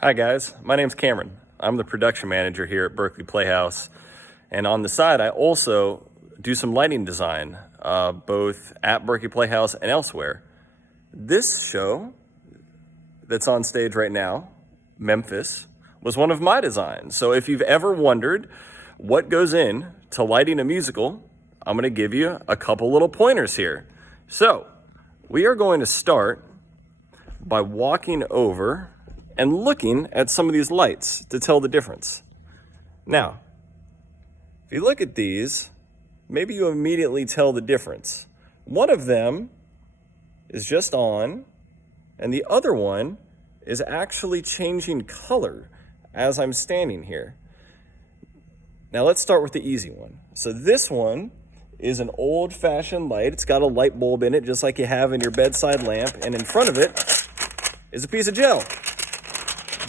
Hi guys, my name's Cameron. I'm the production manager here at Berkeley Playhouse. And on the side, I also do some lighting design, both at Berkeley Playhouse and elsewhere. This show that's on stage right now, Memphis, was one of my designs. So if you've ever wondered what goes in to lighting a musical, I'm gonna give you a couple little pointers here. So we are going to start by walking over and looking at some of these lights to tell the difference. Now, if you look at these, maybe you immediately tell the difference. One of them is just on, and the other one is actually changing color as I'm standing here. Now let's start with the easy one. So this one is an old-fashioned light. It's got a light bulb in it, just like you have in your bedside lamp, and in front of it is a piece of gel.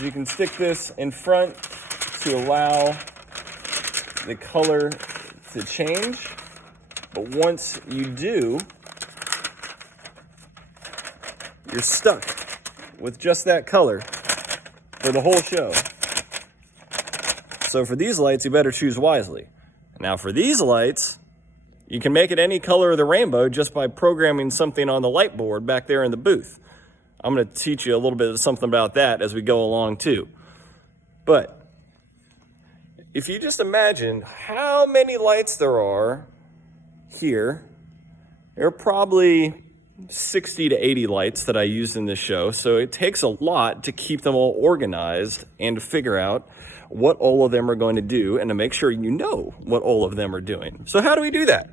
You can stick this in front to allow the color to change, but once you do, you're stuck with just that color for the whole show. So for these lights, you better choose wisely. Now for these lights, you can make it any color of the rainbow just by programming something on the light board back there in the booth. I'm going to teach you a little bit of something about that as we go along too. But if you just imagine how many lights there are here, there are probably 60 to 80 lights that I used in this show. So it takes a lot to keep them all organized and to figure out what all of them are going to do and to make sure you know what all of them are doing. So how do we do that?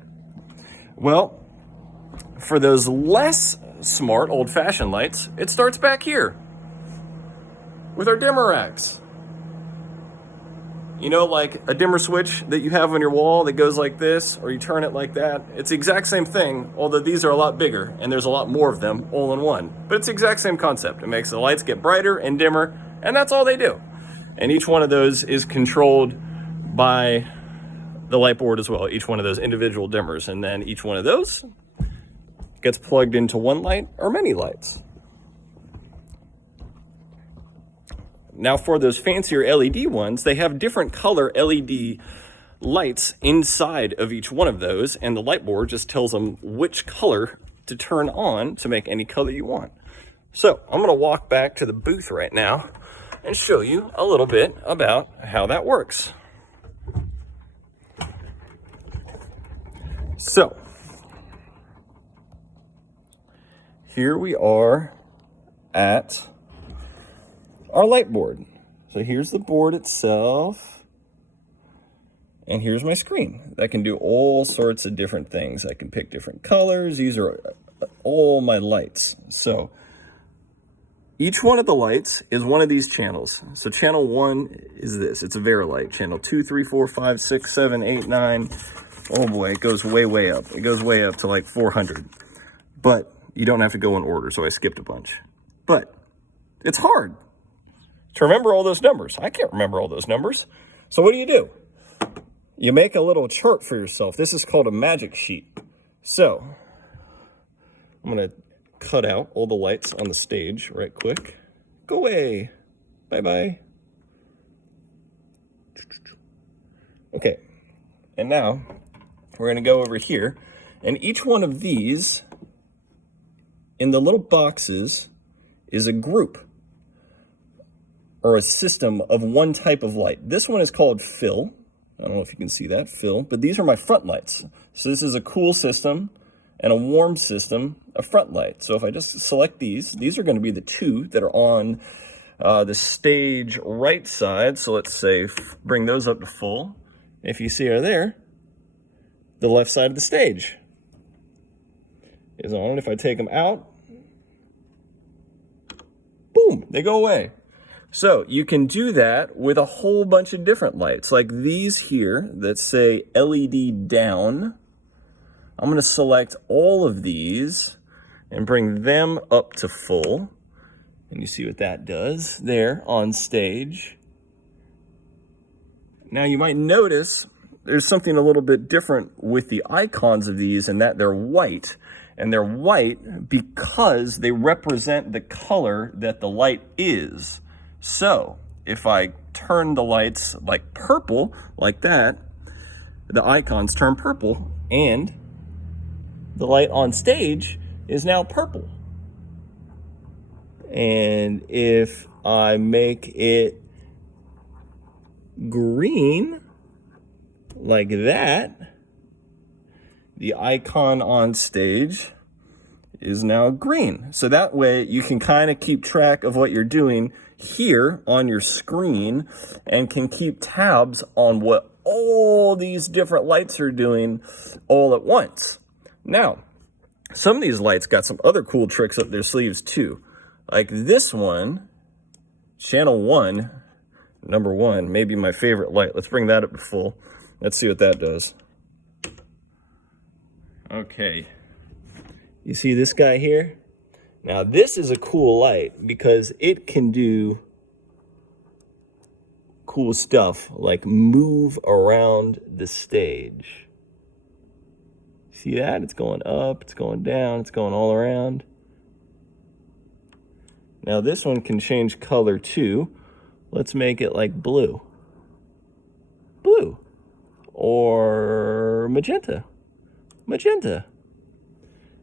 Well, for those less smart old-fashioned lights, it starts back here with our dimmer racks. You know, like a dimmer switch that you have on your wall that goes like this, or you turn it like that. It's the exact same thing, although these are a lot bigger and there's a lot more of them all in one. But it's the exact same concept. It makes the lights get brighter and dimmer, and that's all they do. And each one of those is controlled by the light board as well, each one of those individual dimmers, and then each one of those gets plugged into one light or many lights. Now for those fancier LED ones, they have different color LED lights inside of each one of those, and the light board just tells them which color to turn on to make any color you want. So I'm gonna walk back to the booth right now and show you a little bit about how that works. So here we are at our light board. So here's the board itself, and here's my screen. I can do all sorts of different things. I can pick different colors. These are all my lights. So each one of the lights is one of these channels. So channel 1 is this. It's a Verilight. Channel 2, 3, 4, 5, 6, 7, 8, 9. Oh boy, it goes way up. It goes way up to like 400. But you don't have to go in order, so I skipped a bunch. But it's hard to remember all those numbers. I can't remember all those numbers. So what do? You make a little chart for yourself. This is called a magic sheet. So I'm gonna cut out all the lights on the stage right quick. Go away. Bye-bye. Okay, and now we're gonna go over here, and each one of these in the little boxes is a group or a system of one type of light. This one is called fill. I don't know if you can see that, fill, but these are my front lights. So this is a cool system and a warm system of front light. So if I just select these are gonna be the two that are on the stage right side. So let's say bring those up to full. If you see are there, the left side of the stage is on. If I take them out, boom, they go away. So you can do that with a whole bunch of different lights, like these here that say LED down. I'm gonna select all of these and bring them up to full. And you see what that does there on stage. Now you might notice there's something a little bit different with the icons of these, in that they're white. And they're white because they represent the color that the light is. So if I turn the lights like purple, like that, the icons turn purple, and the light on stage is now purple. And if I make it green, like that, the icon on stage is now green. So that way you can kind of keep track of what you're doing here on your screen and can keep tabs on what all these different lights are doing all at once. Now, some of these lights got some other cool tricks up their sleeves too. Like this one, channel 1, number 1, maybe my favorite light. Let's bring that up to full. Let's see what that does. Okay. You see this guy here? Now this is a cool light because it can do cool stuff like move around the stage. See that? It's going up, it's going down, it's going all around. Now this one can change color too. Let's make it like blue. Blue. Or magenta. Magenta.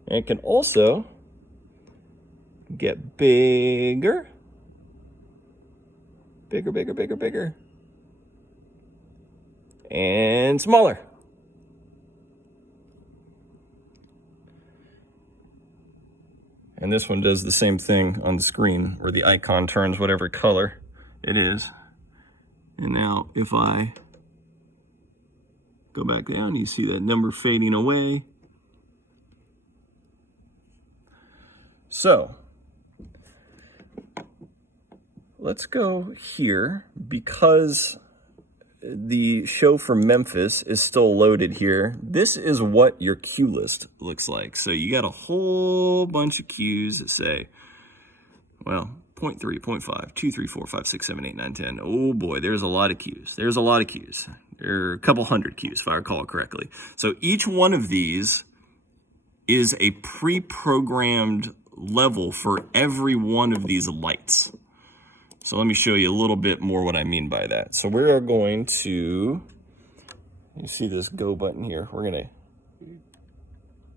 And it can also get bigger. Bigger, bigger, bigger, bigger. And smaller. And this one does the same thing on the screen where the icon turns whatever color it is. And now if I go back down, you see that number fading away. So let's go here because the show from Memphis is still loaded here. This is what your cue list looks like. So you got a whole bunch of cues that say, well, 0.3, 0.5, 2, 3, 4, 5, 6, 7, 8, 9, 10. Oh boy, there's a lot of cues. There's a lot of cues. There are a couple hundred cues, if I recall correctly. So each one of these is a pre-programmed level for every one of these lights. So let me show you a little bit more what I mean by that. So we are going to, you see this go button here. We're going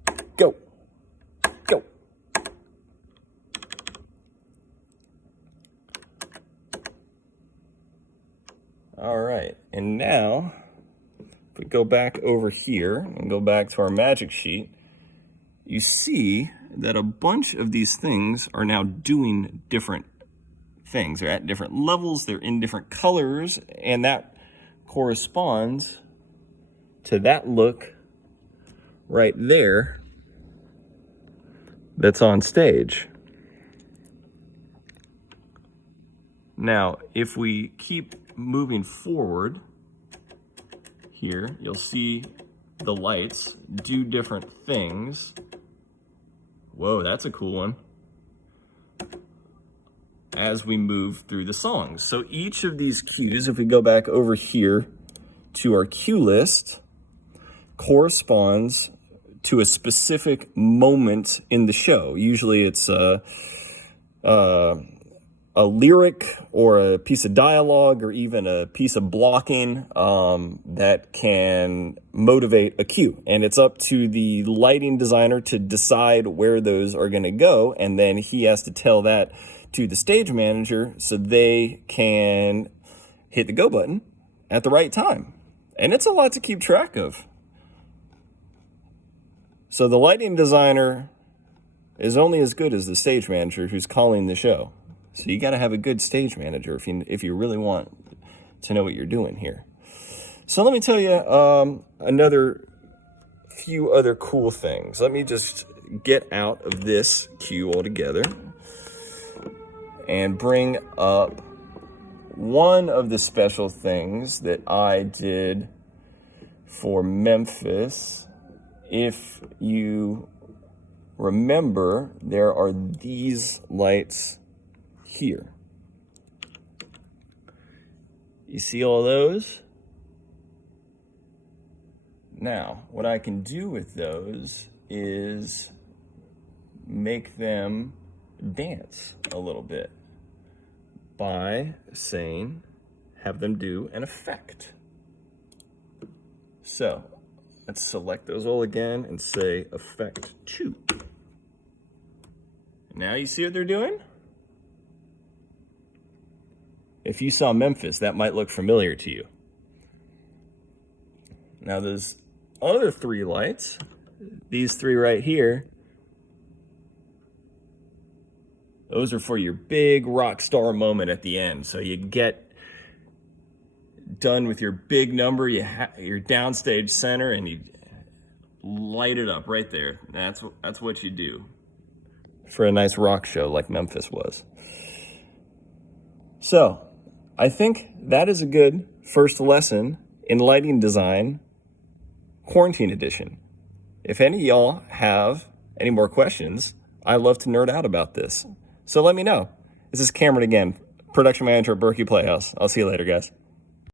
to go, go. All right, and now if we go back over here and go back to our magic sheet, you see that a bunch of these things are now doing different things. They're at different levels, they're in different colors, and that corresponds to that look right there that's on stage. Now, if we keep moving forward here, you'll see the lights do different things. Whoa, that's a cool one. As we move through the songs. So each of these cues, if we go back over here to our cue list, corresponds to a specific moment in the show. Usually it's a lyric or a piece of dialogue or even a piece of blocking that can motivate a cue. And it's up to the lighting designer to decide where those are going to go. And then he has to tell that to the stage manager so they can hit the go button at the right time. And it's a lot to keep track of. So the lighting designer is only as good as the stage manager who's calling the show. So you got to have a good stage manager if you really want to know what you're doing here. So let me tell you another few other cool things. Let me just get out of this cue altogether and bring up one of the special things that I did for Memphis. If you remember, there are these lights here. You see all those? Now, what I can do with those is make them dance a little bit. by saying, have them do an effect. So let's select those all again and say effect 2. Now you see what they're doing? If you saw Memphis, that might look familiar to you. Now those other 3 lights, these 3 right here, those are for your big rock star moment at the end. So you get done with your big number, your downstage center, and you light it up right there. That's what you do for a nice rock show like Memphis was. So I think that is a good first lesson in lighting design, quarantine edition. If any of y'all have any more questions, I love to nerd out about this. So let me know. This is Cameron again, production manager at Berkeley Playhouse. I'll see you later, guys.